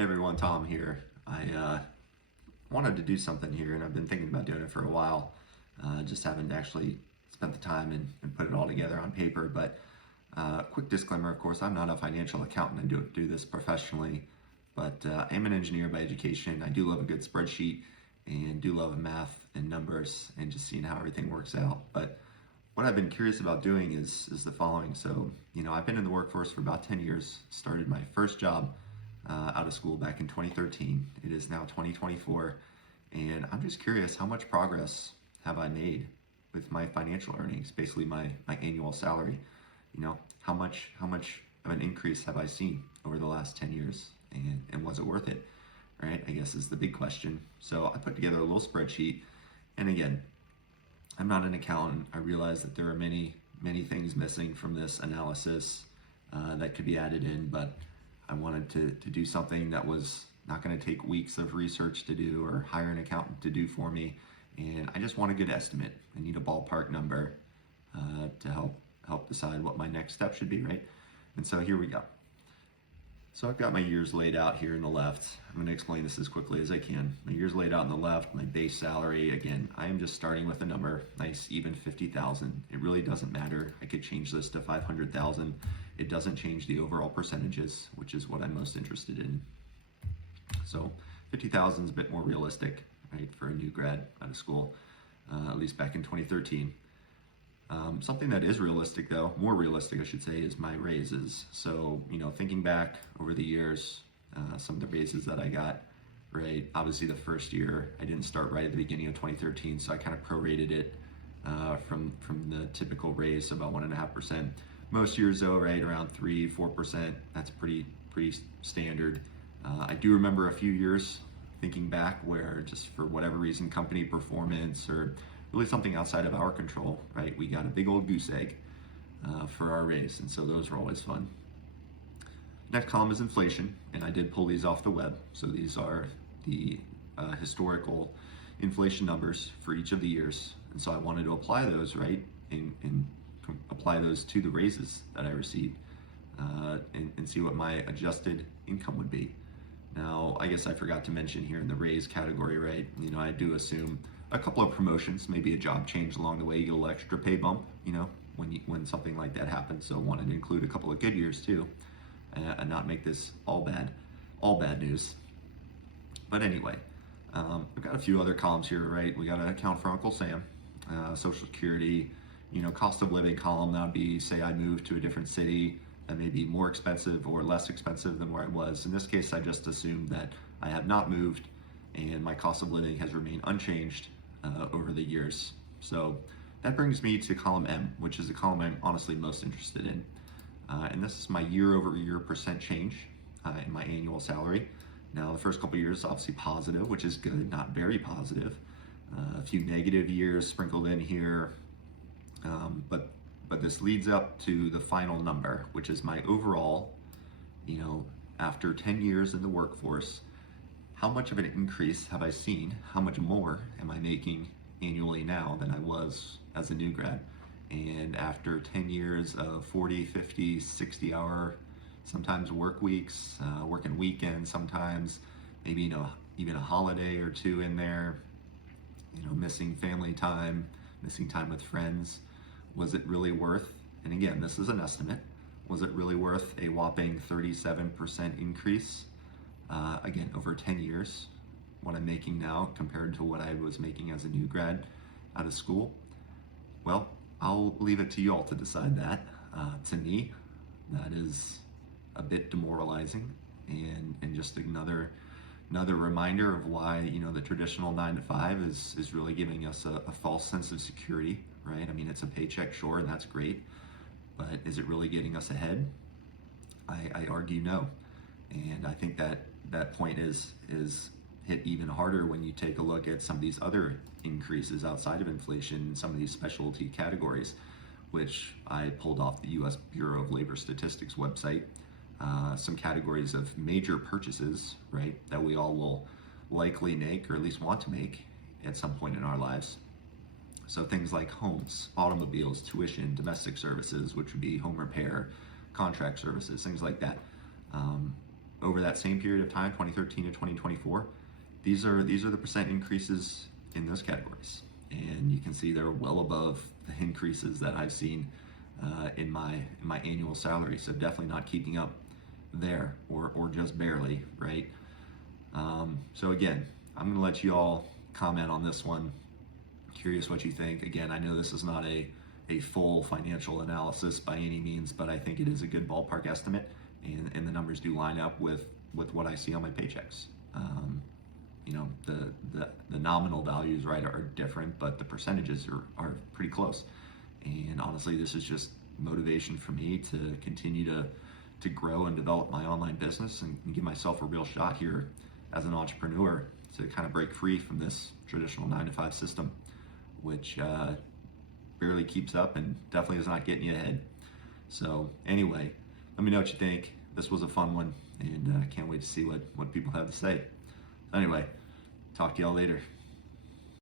Hey everyone, Tom here. I wanted to do something here, and I've been thinking about doing it for a while. Just haven't actually spent the time and put it all together on paper. But quick disclaimer, of course, I'm not a financial accountant. I do this professionally, but I am an engineer by education. I do love a good spreadsheet and do love math and numbers and just seeing how everything works out. But what I've been curious about doing is the following. So, I've been in the workforce for about 10 years, started my first job out of school back in 2013. It is now 2024, and I'm just curious, how much progress have I made with my financial earnings, basically my annual salary? How much of an increase have I seen over the last 10 years, and was it worth it? Right, I guess is the big question. So I put together a little spreadsheet, and again, I'm not an accountant. I realize that there are many things missing from this analysis that could be added in, but I wanted to do something that was not going to take weeks of research to do or hire an accountant to do for me. And I just want a good estimate. I need a ballpark number to help decide what my next step should be, right? And so here we go. So I've got my years laid out here in the left. I'm going to explain this as quickly as I can. My years laid out in the left, my base salary, again, I am just starting with a number, nice even 50,000. It really doesn't matter. I could change this to 500,000. It doesn't change the overall percentages, which is what I'm most interested in. So 50,000 is a bit more realistic, right, for a new grad out of school, at least back in 2013. Something that is realistic, though, more realistic, I should say, is my raises. So, thinking back over the years, some of the raises that I got, right? Obviously, the first year, I didn't start right at the beginning of 2013, so I kind of prorated it from the typical raise, so about 1.5%. Most years, though, right, around 3-4%. That's pretty standard. I do remember a few years thinking back where just for whatever reason, company performance or really something outside of our control, right? We got a big old goose egg for our raise, and so those were always fun. Next column is inflation, and I did pull these off the web. So these are the historical inflation numbers for each of the years, and so I wanted to apply those, right, and apply those to the raises that I received and see what my adjusted income would be. Now, I guess I forgot to mention here in the raise category, right? I do assume a couple of promotions, maybe a job change along the way, you get a little extra pay bump, when something like that happens. So wanted to include a couple of good years too, and not make this all bad news. But anyway, I've got a few other columns here, right? We got to account for Uncle Sam, Social Security, cost of living column. That would be, say I moved to a different city that may be more expensive or less expensive than where I was. In this case, I just assumed that I have not moved and my cost of living has remained unchanged over the years. So that brings me to column M, which is the column I'm honestly most interested in. And this is my year-over-year percent change in my annual salary. Now, the first couple of years, obviously positive, which is good, not very positive. A few negative years sprinkled in here, but this leads up to the final number, which is my overall, after 10 years in the workforce, how much of an increase have I seen? How much more am I making annually now than I was as a new grad? And after 10 years of 40, 50, 60 hour, sometimes work weeks, working weekends, sometimes maybe, even a holiday or two in there, missing family time, missing time with friends. Was it really worth, and again, this is an estimate, was it really worth a whopping 37% increase? Again, over 10 years, what I'm making now compared to what I was making as a new grad out of school? Well, I'll leave it to you all to decide that. To me, that is a bit demoralizing and just another reminder of why, the traditional 9 to 5 is really giving us a false sense of security, right? I mean, it's a paycheck, sure, and that's great, but is it really getting us ahead? I argue no. And I think that point is hit even harder when you take a look at some of these other increases outside of inflation, some of these specialty categories, which I pulled off the U.S. Bureau of Labor Statistics website. Some categories of major purchases, right, that we all will likely make or at least want to make at some point in our lives. So things like homes, automobiles, tuition, domestic services, which would be home repair, contract services, things like that. over that same period of time, 2013 to 2024, these are the percent increases in those categories, and you can see they're well above the increases that I've seen in my annual salary. So definitely not keeping up there, or just barely, right? So again, I'm going to let you all comment on this one. Curious what you think. Again, I know this is not a full financial analysis by any means, but I think it is a good ballpark estimate, and the numbers do line up with what I see on my paychecks. You know, the nominal values, right, are different, but the percentages are pretty close. And honestly, this is just motivation for me to continue to grow and develop my online business, and give myself a real shot here as an entrepreneur to kind of break free from this traditional 9-to-5 system, which barely keeps up and definitely is not getting you ahead. So anyway, let me know what you think. This was a fun one, and I can't wait to see what people have to say. Anyway, talk to y'all later.